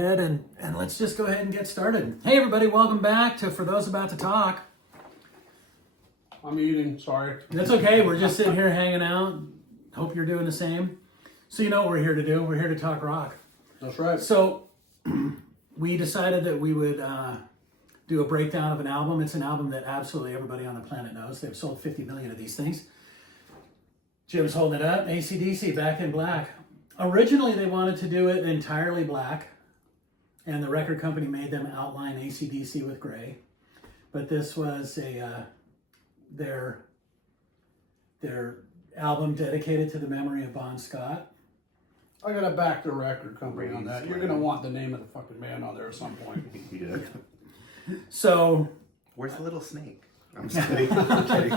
And let's just go ahead and get started. Hey everybody, welcome back to For Those About to Talk. I'm eating, sorry. That's okay, we're just sitting here hanging out. Hope you're doing the same. So you know what we're here to do, we're here to talk rock. That's right. So we decided that we would do a breakdown of an album. It's an album that absolutely everybody on the planet knows. They've sold 50 million of these things. Jim's holding it up, AC/DC, Back in Black. Originally they wanted to do it entirely black, and the record company made them outline AC/DC with gray. But this was their album dedicated to the memory of Bon Scott. I gotta back the record company on that. You're gonna want the name of the fucking band on there at some point. Yeah. So Where's the little snake? I'm just kidding. I'm kidding.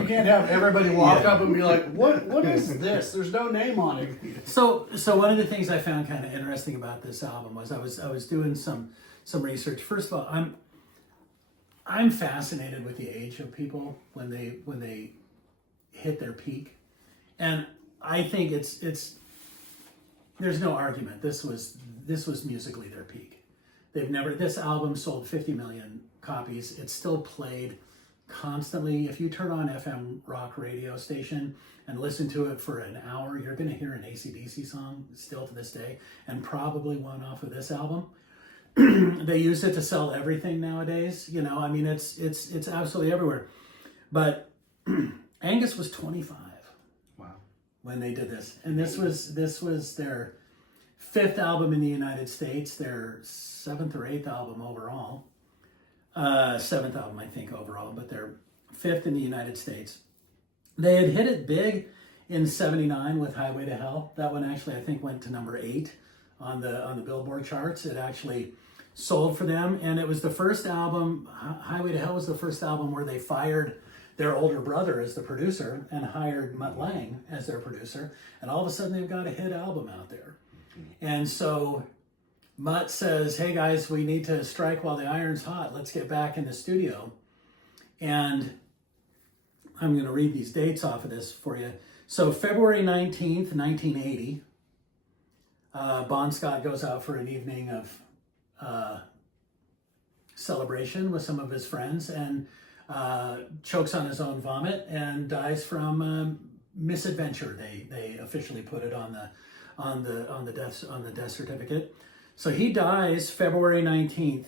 You can't have everybody walk up and be like, what is this? There's no name on it. So one of the things I found kind of interesting about this album was I was doing some research. First of all, I'm fascinated with the age of people when they hit their peak, and I think it's there's no argument. This was musically their peak. This album sold 50 million copies. It's still played constantly. If you turn on FM rock radio station and listen to it for an hour, you're going to hear an AC/DC song still to this day, and probably one off of this album. They use it to sell everything nowadays. You know, I mean, it's absolutely everywhere. But Angus was 25 when they did this, and this was their fifth album in the United States, their seventh or eighth album overall. Seventh album, I think, overall, but their fifth in the United States. They had hit it big in '79 with Highway to Hell. That one actually, I think, went to number 8 on the Billboard charts. It actually sold for them, and it was the first album. Highway to Hell was the first album where they fired their older brother as the producer and hired Mutt Lange as their producer, and all of a sudden they've got a hit album out there. And so Mutt says, hey guys, we need to strike while the iron's hot. Let's get back in the studio. And I'm going to read these dates off of this for you. So February 19th, 1980, Bon Scott goes out for an evening of celebration with some of his friends and chokes on his own vomit and dies from misadventure. They officially put it on the death certificate. So he dies February 19th.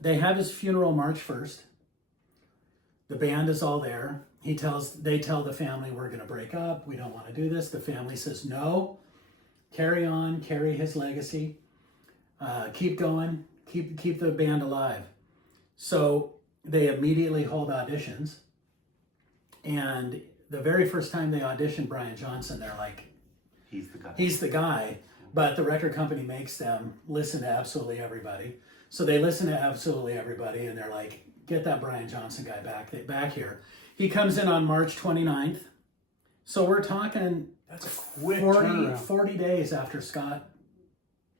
They have his funeral March 1st. The band is all there. They tell the family, we're going to break up. We don't want to do this. The family says, no, carry on, carry his legacy. Keep going, keep the band alive. So they immediately hold auditions. And the very first time they auditioned Brian Johnson, they're like, He's the guy. But the record company makes them listen to absolutely everybody. So they listen to absolutely everybody, and they're like, get that Brian Johnson guy back here. He comes in on March 29th. So we're talking That's a quick 40 days after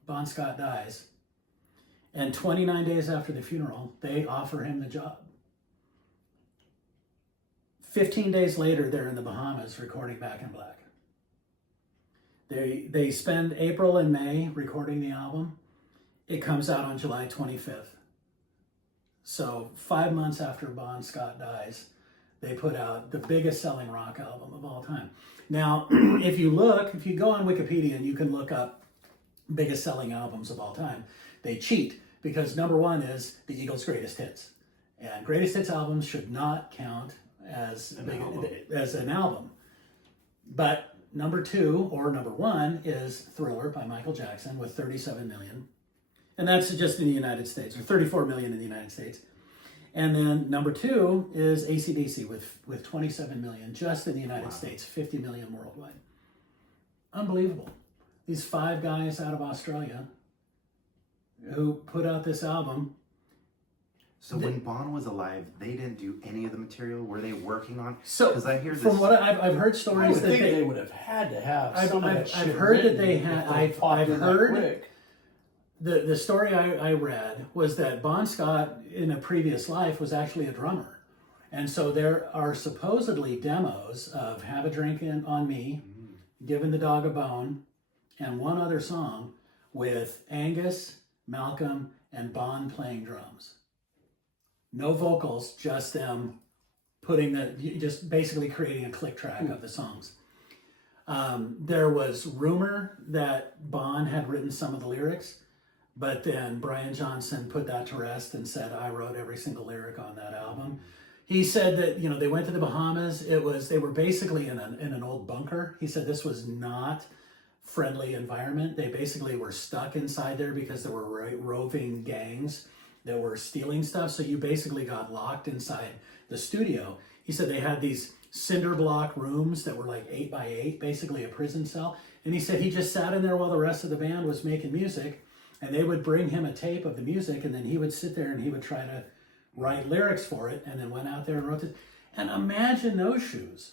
Bon Scott dies. And 29 days after the funeral, they offer him the job. 15 days later, they're in the Bahamas recording Back in Black. They spend April and May recording the album. It comes out on July 25th. So 5 months after Bon Scott dies, they put out the biggest selling rock album of all time. Now, if you go on Wikipedia and you can look up biggest selling albums of all time, they cheat because number 1 is the Eagles' greatest hits. And greatest hits albums should not count as an album. But number 2 or number 1 is Thriller by Michael Jackson with 37 million. And that's just in the United States, or 34 million in the United States. And then number 2 is AC/DC with 27 million just in the United States, 50 million worldwide. Unbelievable. These 5 guys out of Australia who put out this album. So when Bon was alive, they didn't do any of the material. Were they working on? So because I hear this. From what I've heard I stories would that think they would have had to have some of that shit I've heard that written they if had. they I've popped in that heard quick. the story I read was that Bon Scott in a previous life was actually a drummer, and so there are supposedly demos of "Have a Drink on Me," "Giving the Dog a Bone," and one other song with Angus, Malcolm, and Bon playing drums. No vocals, just them just basically creating a click track of the songs. There was rumor that Bon had written some of the lyrics, but then Brian Johnson put that to rest and said, I wrote every single lyric on that album. He said that, they went to the Bahamas. They were basically in an old bunker. He said this was not friendly environment. They basically were stuck inside there because there were roving gangs that were stealing stuff. So you basically got locked inside the studio. He said they had these cinder block rooms that were like 8 by 8, basically a prison cell. And he said he just sat in there while the rest of the band was making music, and they would bring him a tape of the music, and then he would sit there and he would try to write lyrics for it, and then went out there and wrote it. And imagine those shoes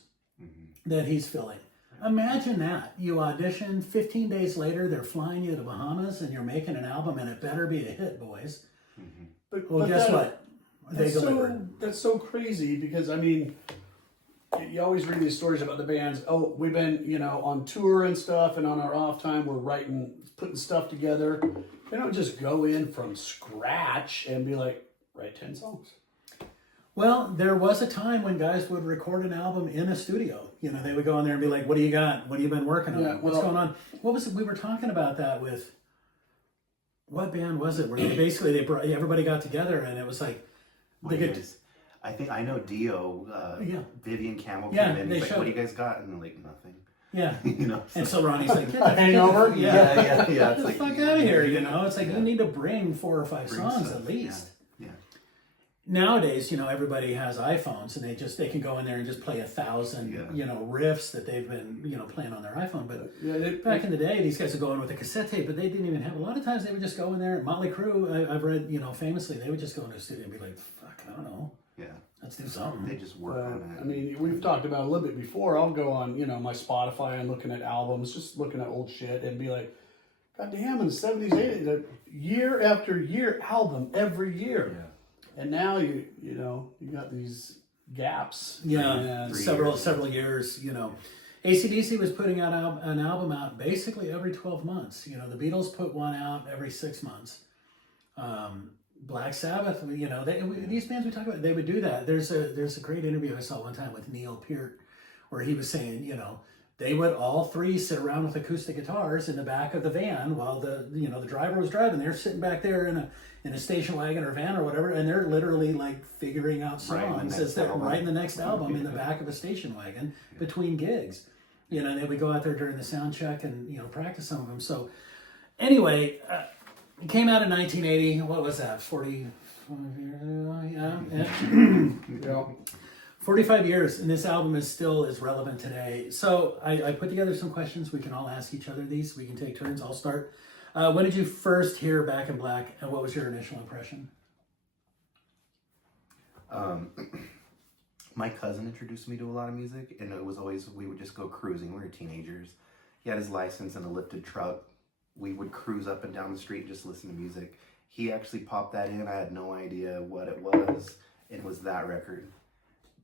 that he's filling. Imagine that. You audition, 15 days later, they're flying you to the Bahamas, and you're making an album, and it better be a hit, boys. Well, guess what? They delivered. That's so crazy because, I mean, you always read these stories about the bands. Oh, we've been, on tour and stuff, and on our off time, we're putting stuff together. They don't just go in from scratch and be like, write 10 songs. Well, there was a time when guys would record an album in a studio. They would go in there and be like, what do you got? What have you been working on? Yeah, What's going on? What was it? We were talking about that with, what band was it? Where they brought, everybody got together and it was like, I think I know Dio, Vivian Campbell came in and he's like, what do you guys got? And they're like, nothing. Yeah. So. And so Ronnie's like, Hangover? Yeah. Get the fuck out of here, It's like, you need to bring 4 or 5 songs stuff, at least. Yeah. Nowadays, everybody has iPhones and they can go in there and just play 1,000, riffs that they've been, playing on their iPhone. But back in the day, these guys would go in with a cassette tape, but they didn't even have, a lot of times they would just go in there. Motley Crue, I've read, famously, they would just go into a studio and be like, fuck, I don't know. Yeah. Let's do something. They just work on it. I mean, we've talked about it a little bit before. I'll go on, my Spotify and looking at albums, just looking at old shit and be like, God damn, in the 70s, 80s, year after year album every year. Yeah. And now you got these gaps. Yeah, and several years. AC/DC was putting out an album out basically every 12 months. The Beatles put one out every 6 months. Black Sabbath, these bands we talk about, they would do that. There's a great interview I saw one time with Neil Peart, where he was saying, they would all 3 sit around with acoustic guitars in the back of the van while the driver was driving. They're sitting back there in a station wagon or van or whatever, and they're literally like figuring out songs as they're writing the next album in the back of a station wagon between gigs. And they would go out there during the sound check and practice some of them. So anyway, it came out in 1980. What was that? 45 years ago? Yeah. 45 years, and this album is still as relevant today. So I put together some questions. We can all ask each other these. We can take turns. I'll start. When did you first hear Back in Black, and what was your initial impression? My cousin introduced me to a lot of music, and it was always, we would just go cruising. We were teenagers. He had his license in a lifted truck. We would cruise up and down the street and just listen to music. He actually popped that in. I had no idea what it was. It was that record.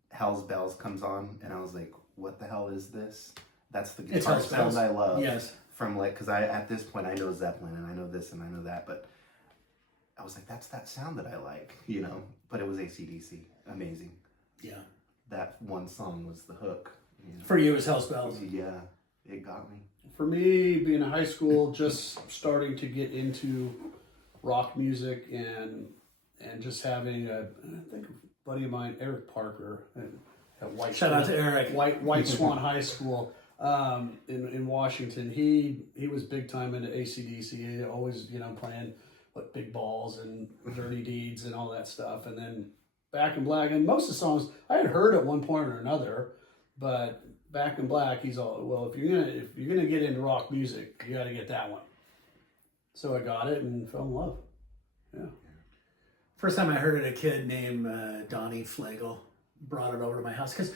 Hell's Bells comes on, and I was like, what the hell is this? That's the guitar sound I love. Yes. From because at this point I know Zeppelin and I know this and I know that, but I was like, that's that sound that I like, but it was AC/DC. Amazing. Yeah. That one song was the hook. For you, it was Hell's Bells. Yeah, it got me. For me, being in high school, just starting to get into rock music and just having I think a buddy of mine, Eric Parker, at White Shout out to Eric. White Swan High School in Washington. He was big time into AC/DC. He always playing Big Balls and Dirty Deeds and all that stuff. And then Back in Black, and most of the songs I had heard at one point or another, but Back in Black, he's all, well, if you're gonna get into rock music, you got to get that one. So I got it and fell in love. Yeah. First time I heard it, a kid named Donnie Flagle brought it over to my house. Because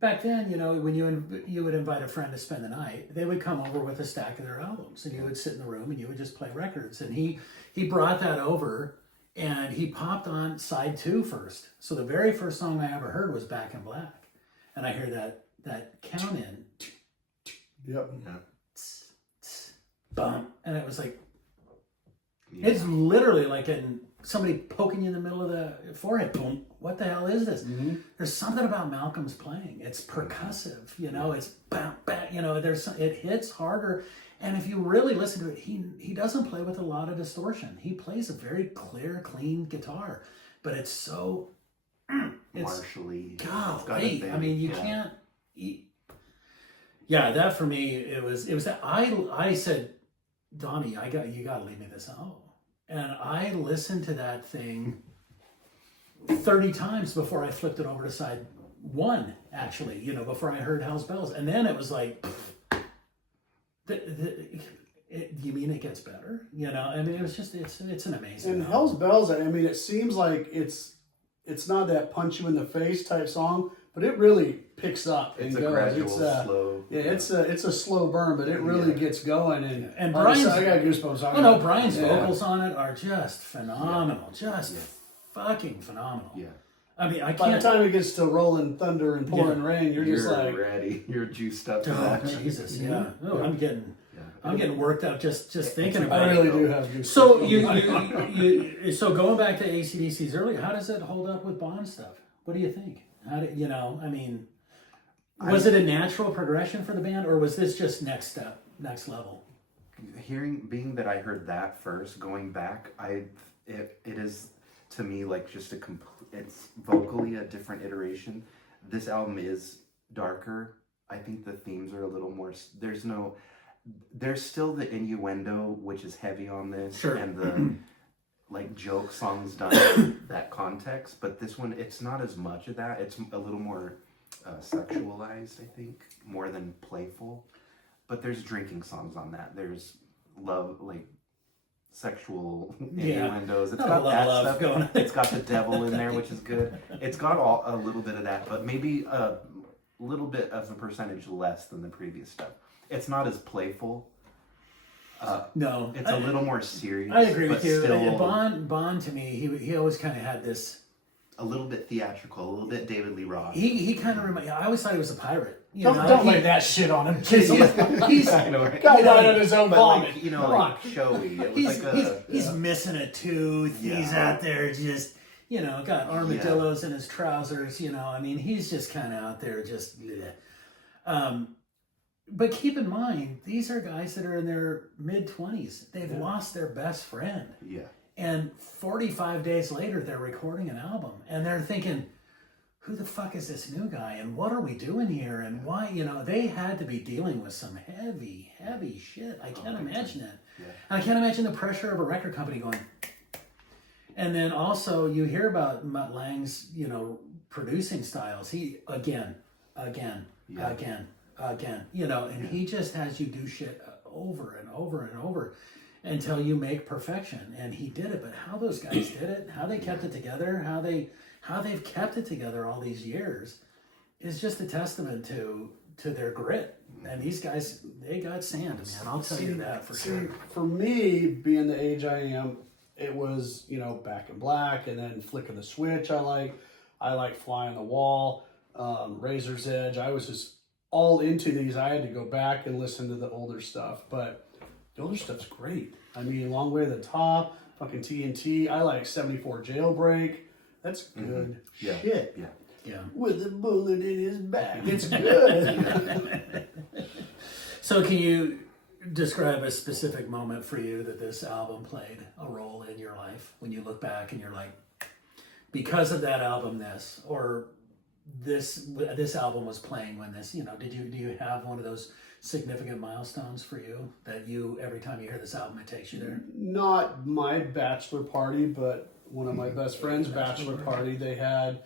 back then, when you would invite a friend to spend the night, they would come over with a stack of their albums, and you would sit in the room and you would just play records. And he brought that over, and he popped on side 2 first. So the very first song I ever heard was Back in Black, and I hear that count in. Yep. Yeah. Bum, and it was like, Yeah. It's literally like somebody poking you in the middle of the forehead. Boom. What the hell is this? There's something about Malcolm's playing. It's percussive, you know. It's bam, bam, you know. It hits harder, and if you really listen to it, he doesn't play with a lot of distortion. He plays a very clear, clean guitar, but it's so Martially. golly. I mean, you can't. Yeah, that for me, it was that I said, Donnie, you got to leave me this album. And I listened to that thing 30 times before I flipped it over to side one, actually, you know, before I heard Hell's Bells. And then it was like, you mean it gets better? You know, I mean, it was just, it's an amazing And album. Hell's Bells, I mean, it seems like it's not that punch you in the face type song, but it really picks up and It's a goes. gradual, It's slow. yeah, it's a slow burn, but it really gets going. And And like I said, Brian's- I got goosebumps. Oh no, Brian's vocals on it are just phenomenal. Just fucking phenomenal. Yeah. I mean, I By the can't. time it gets to Rolling Thunder and Pouring Rain, you're just like, ready. You're juiced up to Oh that. Jesus, yeah. Oh, I'm getting worked up just thinking I about really it. do have goosebumps. So so going back to AC/DC's earlier, how does it hold up with Bond stuff? What do you think? How do you know? I mean, was it a natural progression for the band, or was this just next step, next level? Being that I heard that first, going back, it is to me like just it's vocally a different iteration. This album is darker. I think the themes are a little more. There's still the innuendo, which is heavy on this, Sure. and the like joke songs done in that context. But this one, it's not as much of that. It's a little more sexualized, I think, more than playful. But there's drinking songs on that. There's love, like sexual innuendos. It's Not got a lot that of love stuff. going on. It's got the devil in there, which is good. It's got a little bit of that, but maybe a little bit of a percentage less than the previous stuff. It's not as playful. No, It's a little more serious. I agree but with you. Still Bond to me, he always kind of had this. a little bit theatrical, a little bit David Lee Roth. He kind of reminded. I always thought he was a pirate. You don't know? lay that shit on him. He's I know, right? Guy died on his own But vomit. like, you know, Come like on. showy. It was he's missing a tooth. He's out there just, you know, got armadillos in his trousers. You know, I mean, he's just kind of out there just. Bleh. But keep in mind, these are guys that are in their mid-20s. They've lost their best friend. Yeah. And 45 days later, they're recording an album. And they're thinking, who the fuck is this new guy? And what are we doing here? And why? You know, they had to be dealing with some heavy, heavy shit. I can't imagine it. Yeah. And I can't imagine the pressure of a record company going. And then also, you hear about Mutt Lange's, you know, producing styles. He, again, you know, and he just has you do shit over and over and over until you make perfection. And he did it, but how those guys did it, how they kept it together, how they've kept it together all these years is just a testament to their grit. And these guys, they got sand, man. I'll tell you that for sure. For me, being the age I am, it was, you know, Back in Black, and then Flick of the Switch I like Fly on the Wall, Razor's Edge. I was just all into these. I had to go back and listen to the older stuff, but the older stuff's great. I mean, Long Way to the Top, fucking TNT. I like 74 Jailbreak. That's good shit. Yeah. Yeah. With a bullet in his back. It's good. So can you describe a specific moment for you that this album played a role in your life when you look back and you're like, because of that album, this, or this album was playing when this, you know, do you have one of those significant milestones for you that you, every time you hear this album, it takes you there? Not my bachelor party, but one of my best friends' bachelor party. They had,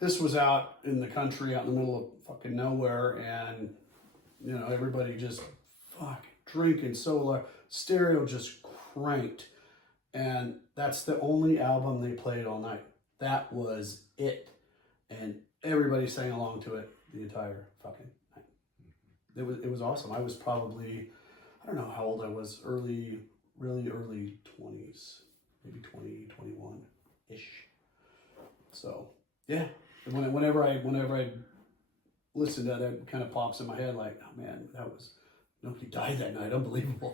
this was out in the country, out in the middle of fucking nowhere, and, you know, everybody just fucking drinking so loud. Stereo just cranked. And that's the only album they played all night. That was it. And everybody sang along to it the entire fucking night. It was awesome. I was probably, I don't know how old I was, really early 20s, maybe 20, 21-ish. So, yeah. And whenever I listen to that, it kind of pops in my head like, oh man, nobody died that night. Unbelievable.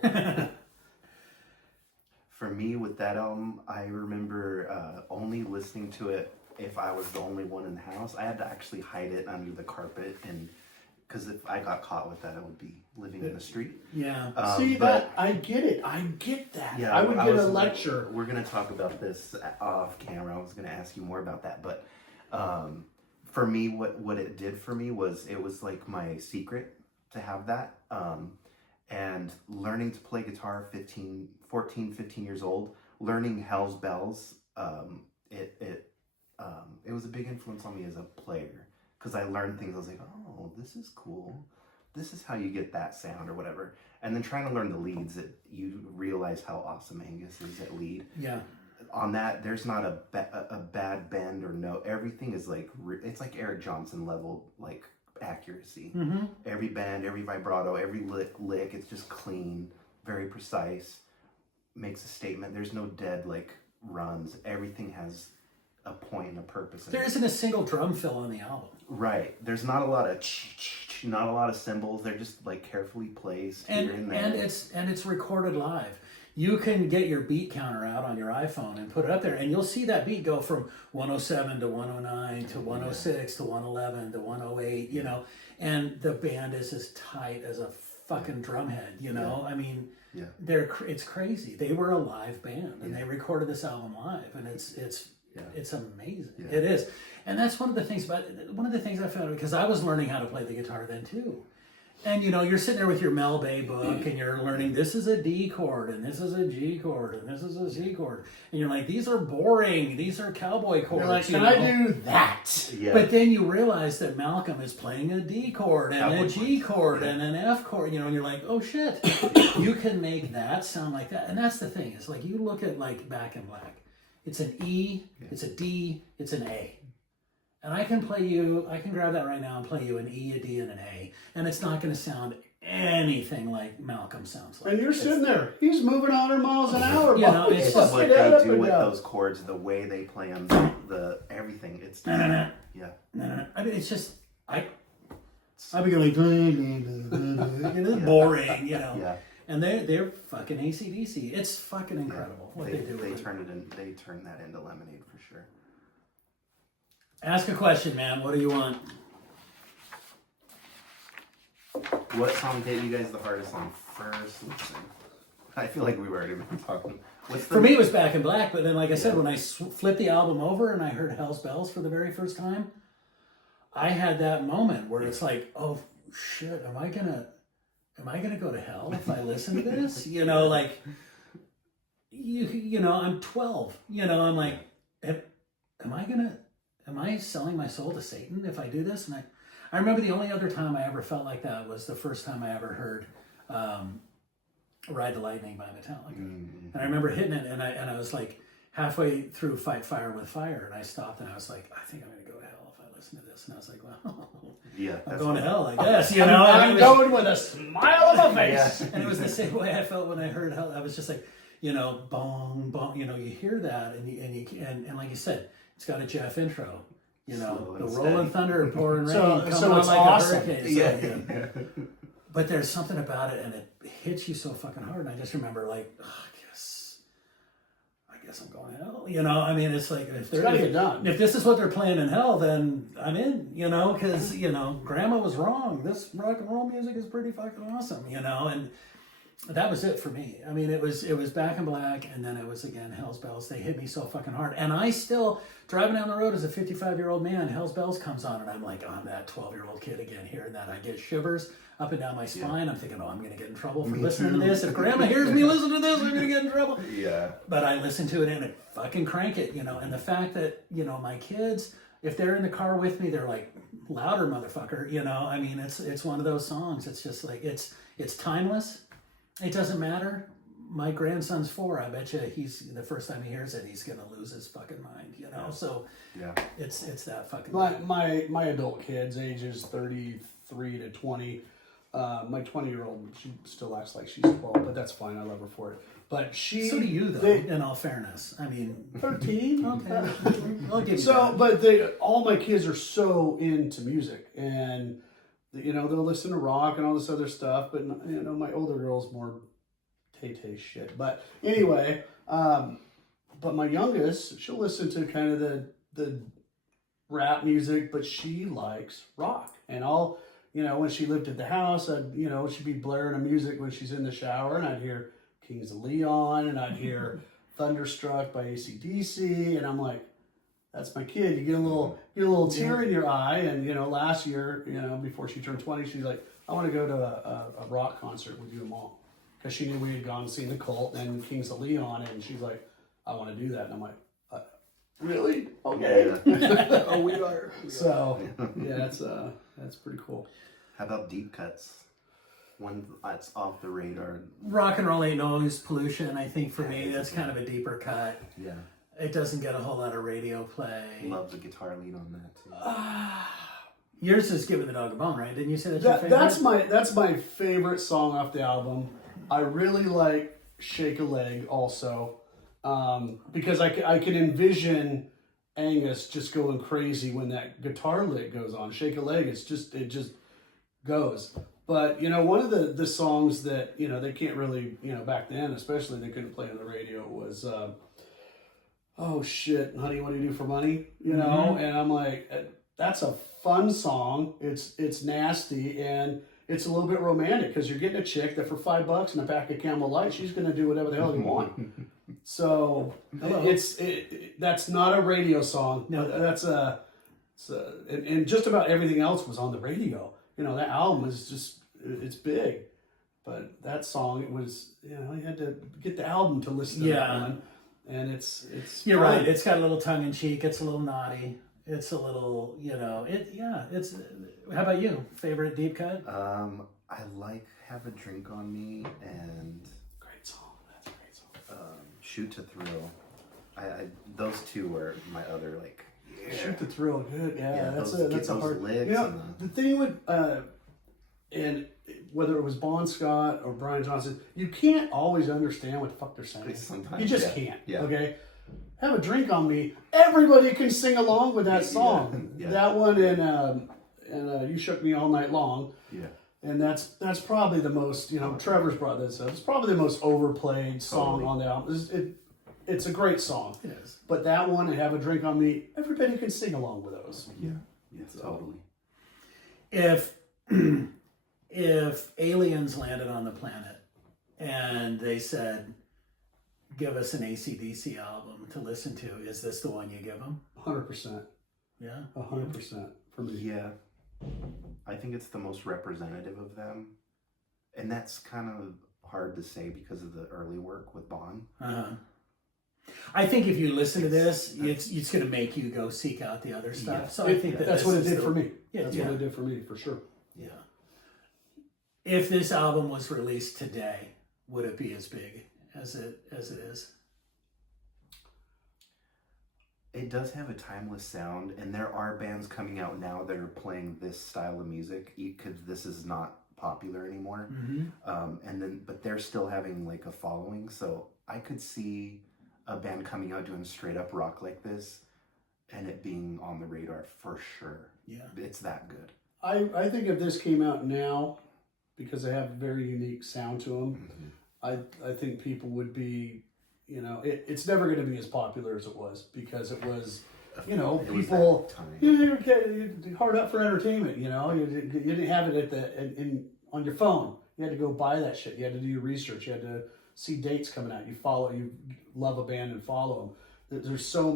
For me, with that album, I remember only listening to it if I was the only one in the house. I had to actually hide it under the carpet, and because if I got caught with that, I would be living in the street. Yeah. See, but that I get it. I get that. yeah, I would get a was- lecture. We're gonna talk about this off camera. I was gonna ask you more about that, but for me, what it did for me was it was like my secret to have that. And learning to play guitar 14, 15 years old, learning Hell's Bells, it was a big influence on me as a player, because I learned things. I was like, oh, this is cool. This is how you get that sound or whatever. And then trying to learn the leads, you realize how awesome Angus is at lead. Yeah. On that, there's not a bad bend or no. Everything is like, it's like Eric Johnson level, like, accuracy. Mm-hmm. Every bend, every vibrato, every lick, it's just clean, very precise, makes a statement. There's no dead like runs. Everything has a point and a purpose. There isn't a single drum fill on the album. Right. There's not a lot of not a lot of cymbals. They're just like carefully placed And here and there. and it's recorded live. You can get your beat counter out on your iPhone and put it up there, and you'll see that beat go from 107 to 109 to 106 to 111 to 108, you know, and the band is as tight as a fucking drumhead, you know. I mean, it's crazy. They were a live band, and they recorded this album live, and it's amazing. It is. And that's one of the things I found, because I was learning how to play the guitar then too. And you know, you're sitting there with your Mel Bay book and you're learning this is a D chord and this is a G chord and this is a C chord. And you're like, these are boring. These are cowboy chords. You're like, you can know? I do that? Yeah. But then you realize that Malcolm is playing a D chord and Cowboy a G chords. chord and an F chord, you know, and you're like, oh shit, you can make that sound like that. And that's the thing. It's like, you look at like Back in Black. It's an E, it's a D, it's an A. And I can grab that right now and play you an E, a D, and an A. And it's not going to sound anything like Malcolm sounds like. And you're sitting there. He's moving 100 miles an hour. You know, It's just what get they up do and with down. those chords, the way they play them, the everything. It's No. yeah. I mean, it's just, I'd be going like, it's boring, you know. Yeah. And they're fucking AC/DC. It's fucking incredible what they do. They with it. turn that into lemonade for sure. Ask a question, man. What do you want? What song hit you guys the hardest on first listen? I feel like we've already been talking. For me, it was Back in Black, but then, like I said, when I flipped the album over and I heard Hell's Bells for the very first time, I had that moment where it's like, oh shit, am I gonna go to hell if I listen to this? You know, like, you know, I'm 12. You know, I'm like, am I selling my soul to Satan if I do this? And I remember the only other time I ever felt like that was the first time I ever heard Ride the Lightning by Metallica. And I remember hitting it, and I was like halfway through Fight Fire with Fire, and I stopped and I was like, I think I'm going to go to hell if I listen to this. And I was like, well, Yeah, I'm that's going what- to hell, I guess, you know? And I'm it was- going with a smile on my face. and it was the same way I felt when I heard hell. I was just like, you know, bong, bong, you know, you hear that, and like you said, it's got a Jeff intro. You know, Slow the and rolling steady. thunder and pouring rain So coming it's on like awesome. a hurricane. So, Yeah. But there's something about it, and it hits you so fucking hard. And I just remember, like, oh, I guess I'm going to hell. You know, I mean, it's like if gotta get done. if this is what they're playing in hell, then I'm in. You know, because you know, Grandma was wrong. This rock and roll music is pretty fucking awesome. You know, and that was it for me. I mean, it was Back in Black, and then it was again Hell's Bells. They hit me so fucking hard, and I still driving down the road as a 55-year-old man. Hell's Bells comes on, and I'm like, I'm that 12-year-old kid again, hearing that. I get shivers up and down my spine. I'm thinking, oh, I'm gonna get in trouble for listening to this. If Grandma hears me listen to this, I'm gonna get in trouble. Yeah. But I listen to it and it fucking crank it, you know. And the fact that, you know, my kids, if they're in the car with me, they're like, louder, motherfucker, you know. I mean, it's one of those songs. It's just like it's timeless. It doesn't matter. My grandson's 4. I bet you he's the first time he hears it, he's gonna lose his fucking mind, you know. So Yeah. it's that fucking. My adult kids, ages 33 to 20. My 20-year-old, she still acts like she's 12, but that's fine. I love her for it. But she. So do you, though. In all fairness, I mean. 13. Okay, I'll give you So, that. but all my kids are so into music, and you know they'll listen to rock and all this other stuff. But you know, my older girl's more Tay-Tay shit. But anyway, But my youngest, she'll listen to kind of the rap music, but she likes rock. And I'll, when she lived at the house, she'd be blaring the music when she's in the shower, and I'd hear Kings of Leon, and I'd hear Thunderstruck by AC/DC, and I'm like, that's my kid. You get a little tear in your eye. And last year, before she turned 20, she's like, I want to go to a rock concert with you and Mom, because she knew we had gone and seen the Cult and Kings of Leon, and she's like, I want to do that. And I'm like, really? Okay. Oh, we are. So yeah, that's pretty cool. How about deep cuts? One that's off the radar. Rock and roll ain't noise pollution. I think for me, that's kind of a deeper cut. Yeah. It doesn't get a whole lot of radio play. Love the guitar lead on that too. Yours is Giving the Dog a Bone, right? Didn't you say that's your favorite? That's my favorite song off the album. I really like Shake a Leg also, because I can envision Angus just going crazy when that guitar lick goes on. Shake a Leg, it just goes. But one of the songs that they can't really back then, especially, they couldn't play on the radio, was oh shit, Honey, What Do You Do for Money? And I'm like, that's a fun song. It's nasty, and it's a little bit romantic, because you're getting a chick that for $5 and a pack of Camel Light, she's going to do whatever the hell you want. So that's not a radio song. No, and just about everything else was on the radio. That album is it's big, but that song, it was, you had to get the album to listen to that one. And it's You're fun. right. It's got a little tongue in cheek. It's a little naughty. It's a little, it's, how about you? Favorite deep cut? I like Have a Drink on Me and Great song. That's a great song. Shoot to Thrill. Those two were my other Shoot the Thrill, good. Yeah, that's those a hard. licks The thing with and whether it was Bon Scott or Brian Johnson, you can't always understand what the fuck they're saying. Sometimes, You just can't. Yeah. Okay. Have a Drink on Me. Everybody can sing along with that song. Yeah. That one and You Shook Me All Night Long. Yeah. And that's probably the most, Trevor's brought this up. It's probably the most overplayed song on the album. It's a great song. It is. But that one and Have a Drink on Me, everybody can sing along with those. Yeah. Yeah, totally. If aliens landed on the planet and they said, give us an AC/DC album to listen to, is this the one you give them? 100%. Yeah? 100% for me. Yeah. I think it's the most representative of them. And that's kind of hard to say because of the early work with Bon. Uh-huh. I think if you listen to this, it's going to make you go seek out the other stuff. Yeah. So I think that's what it did for me. Yeah, That's what it did for me, for sure. Yeah. If this album was released today, would it be as big as it is? It does have a timeless sound, and there are bands coming out now that are playing this style of music because this is not popular anymore. Mm-hmm. But they're still having a following. So I could see a band coming out doing straight up rock like this, and it being on the radar for sure. Yeah. It's that good. I think if this came out now, because they have a very unique sound to them, I think people would be, it's never going to be as popular as it was, because it was, It was people, that time. hard up for entertainment, you didn't have it on your phone. You had to go buy that shit. You had to do your research. You had to see dates coming out. You love a band and follow them. There's so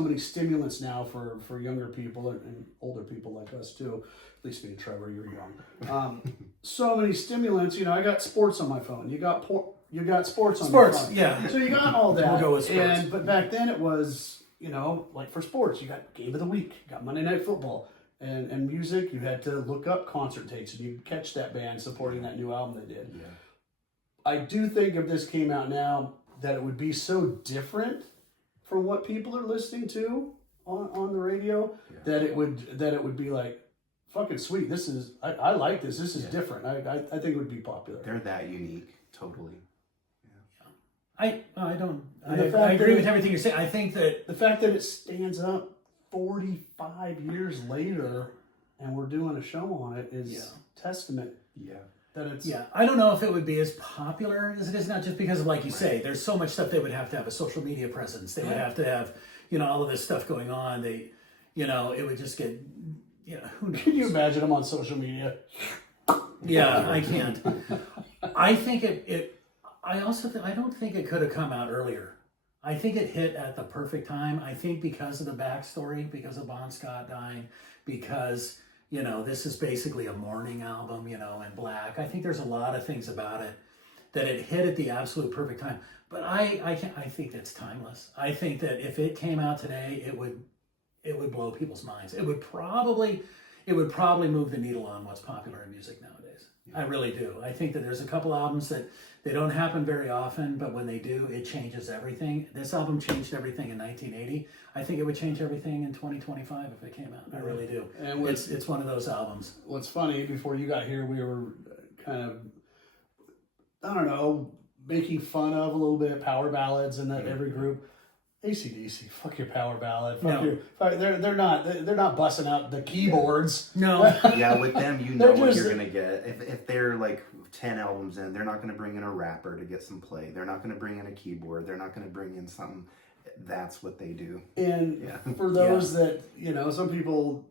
many stimulants now for younger people and older people like us too. At least me and Trevor, you're young. So many stimulants. I got sports on my phone. You got sports on your phone. Yeah. So you got all that. We'll go with sports. But back then it was, for sports, you got Game of the Week, you got Monday Night Football, and music. You had to look up concert dates and you'd catch that band supporting that new album they did. Yeah. I do think if this came out now, that it would be so different from what people are listening to on the radio, that it would be like, fucking sweet. This is, I like this. This is different. I think it would be popular. They're that unique. Totally. I don't. I And the fact agree that with everything you're saying. I think that the fact that it stands up 45 years later and we're doing a show on it is testament. Yeah. that it's Yeah, I don't know if it would be as popular as it is now, just because of, like you say, there's so much stuff they would have to have a social media presence. They would have to have, all of this stuff going on. They, it would just get, who knows? Can you imagine them on social media? Yeah, I can't. I think I don't think it could have come out earlier. I think it hit at the perfect time. I think because of the backstory, because of Bon Scott dying, because, this is basically a mourning album, in black. I think there's a lot of things about it that it hit at the absolute perfect time. But I think that's timeless. I think that if it came out today, it would blow people's minds. It would probably move the needle on what's popular in music nowadays. I really do. I think that there's a couple albums that they don't happen very often, but when they do, it changes everything. This album changed everything in 1980. I think it would change everything in 2025 if it came out. I really do. And it's one of those albums. What's funny, before you got here, we were kind of, I don't know, making fun of a little bit power ballads in that every group. AC/DC, fuck your power ballad. They're not busting out the keyboards. No. Yeah, with them, what you're gonna get. If they're like 10 albums in, they're not gonna bring in a rapper to get some play. They're not gonna bring in a keyboard. They're not gonna bring in something. That's what they do. And for those that some people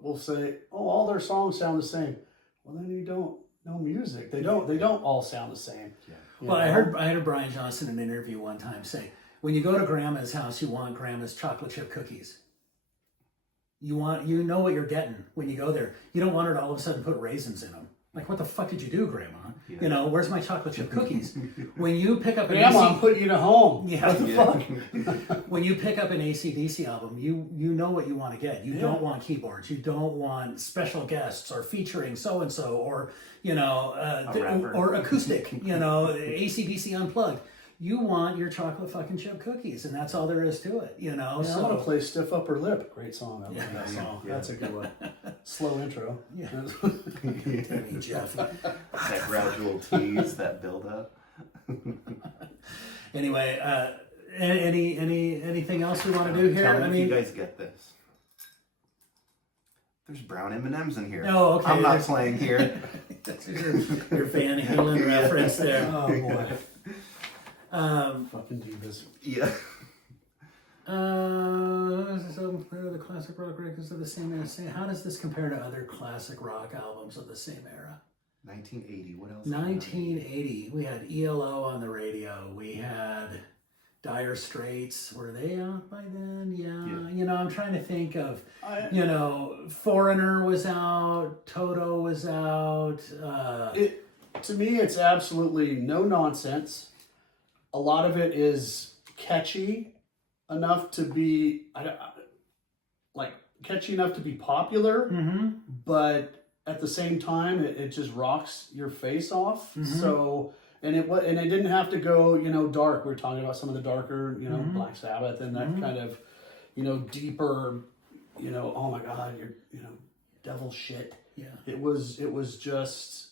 will say, "Oh, all their songs sound the same." Well, then you don't know music. They don't all sound the same. Yeah. Well, I heard Brian Johnson in an interview one time say, when you go to grandma's house, you want grandma's chocolate chip cookies. You know what you're getting when you go there. You don't want her to all of a sudden put raisins in them. Like, what the fuck did you do, Grandma? Yeah. Where's my chocolate chip cookies? When you pick up an Grandma, I'm putting you to home. Yeah. What the fuck? When you pick up an AC/DC album, you know what you want to get. You don't want keyboards. You don't want special guests or featuring so and so or or acoustic. AC/DC unplugged. You want your chocolate fucking chip cookies, and that's all there is to it, Yeah, I want to play Stiff Upper Lip. Great song. I love that song. Yeah. That's a good one. Slow intro. Yeah. Damn you, Jeff. That gradual tease, that build up. Anyway, anything else we want to do here? Tell me if you guys get this. There's brown M&Ms in here. Oh, okay. I'm not playing here. That's your Van Halen reference there. Oh boy. Fucking divas. Yeah. So the classic rock records of the same era. How does this compare to other classic rock albums of the same era? 1980. What else? 1980. We had ELO on the radio. We had Dire Straits. Were they out by then? Yeah. I'm trying to think of. Foreigner was out. Toto was out. To me, it's absolutely no nonsense. A lot of it is catchy enough to be, catchy enough to be popular, but at the same time, it just rocks your face off. So, and it didn't have to go, dark. We were talking about some of the darker, Black Sabbath and that kind of, deeper, oh my God, you're, devil shit. Yeah. It was just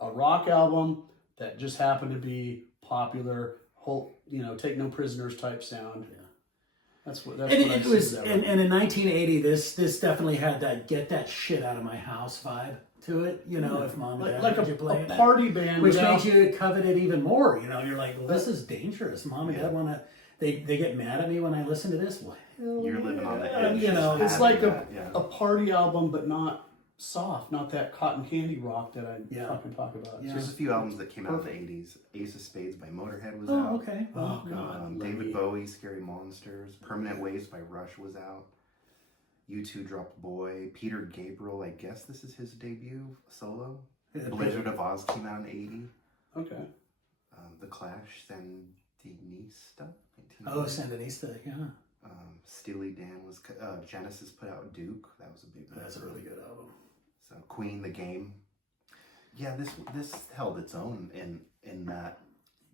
a rock album that just happened to be popular, take no prisoners type sound. Yeah. That's what it was. And in 1980, this definitely had that get that shit out of my house vibe to it. If mom and dad like had you play a party band, which made you covet it even more. You're like, well, this is dangerous. Mom and dad want to. They get mad at me when I listen to this. Well, you're living on the edge. It's like a party album, but not soft, not that cotton candy rock that I fucking talk about. Yeah. There's a few albums that came out in the 80s. Ace of Spades by Motorhead was out. out. Okay. Oh, God. David Bowie, Scary Monsters. Permanent Waves by Rush was out. U2 dropped Boy. Peter Gabriel, I guess this is his debut solo. Blizzard of Oz came out in 80. Okay. The Clash, Sandinista. Oh, Sandinista, yeah. Steely Dan was... Genesis put out Duke. That was a big one. That's a really good album. So Queen, The Game. Yeah, this held its own in that.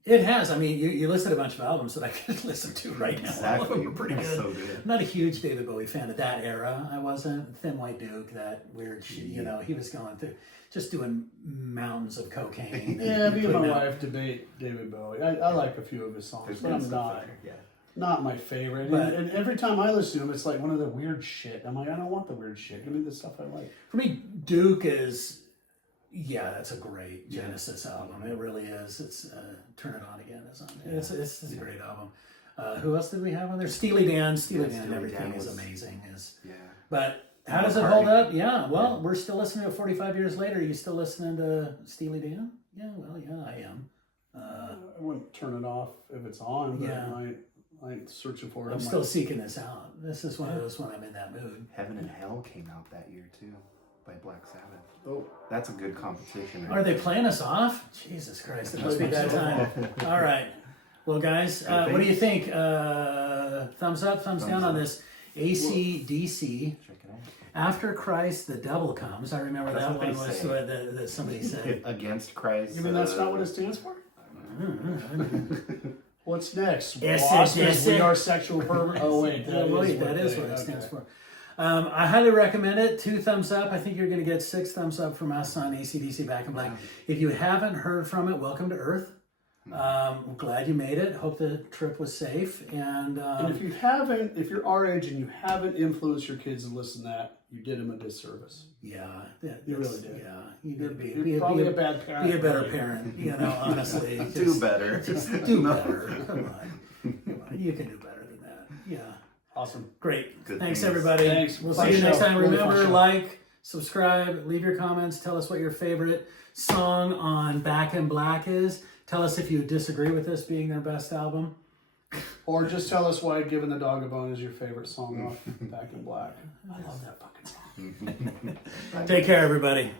It has. I mean, you listed a bunch of albums that I could listen to right now. Exactly. All of them were pretty good. So good. I'm not a huge David Bowie fan of that era. I wasn't. Thin White Duke, that weird shit. He was going through, just doing mountains of cocaine. Yeah, me and my wife debate David Bowie. I like a few of his songs, but I'm not my favorite. And every time I listen to him, it's like one of the weird shit. I'm like, I don't want the weird shit. Give me the stuff I like. For me, Duke is, Yeah, that's a great Genesis album. It really is. It's Turn It On Again is on. It's a great album. Who else did we have on there? Steely Dan. Steely Dan. Steely Everything Dan is was- amazing. Yeah. But how does it hold up? Yeah. Well, we're still listening to it 45 years later. Are you still listening to Steely Dan? Yeah. Well, yeah, I am. I wouldn't turn it off if it's on, but Yeah. I ain't searching for it. I'm still seeking this out. This is one of those when I'm in that mood. Heaven and Hell came out that year too, by Black Sabbath. Oh, That's a good competition. Are they playing us off? Jesus Christ, it must be that time. All right. Well, guys, what do you think? Thumbs up, thumbs down on this AC/DC. Check it out. After Christ, the devil comes. I remember That's that what one they was say. that somebody said. Against Christ. you mean that's not what it stands for? What's next? Yes, Wasp yes, is we yes. are sexual pervert. Oh wait, that That is what it stands for. I highly recommend it. 2 thumbs up. I think you're going to get 6 thumbs up from us on AC/DC Back in Black. If you haven't heard from it, welcome to Earth. I'm glad you made it. Hope the trip was safe. And And if you haven't, if you're our age and you haven't influenced your kids to listen to that, you did them a disservice. yeah, You really did. Yeah, you did. You're probably a bad parent. Be a better parent. You know, honestly, Do better. Just do better. Come on, you can do better than that. Yeah. Awesome. Great. Good Thanks, things. everybody. Thanks. We'll Fun see you next show. time. Really fun Remember, show. like, subscribe, leave your comments. Tell us what your favorite song on Back in Black is. Tell us if you disagree with this being their best album. Or just tell us why "Giving the Dog a Bone" is your favorite song off Back in Black. I love that fucking song. Take care, everybody.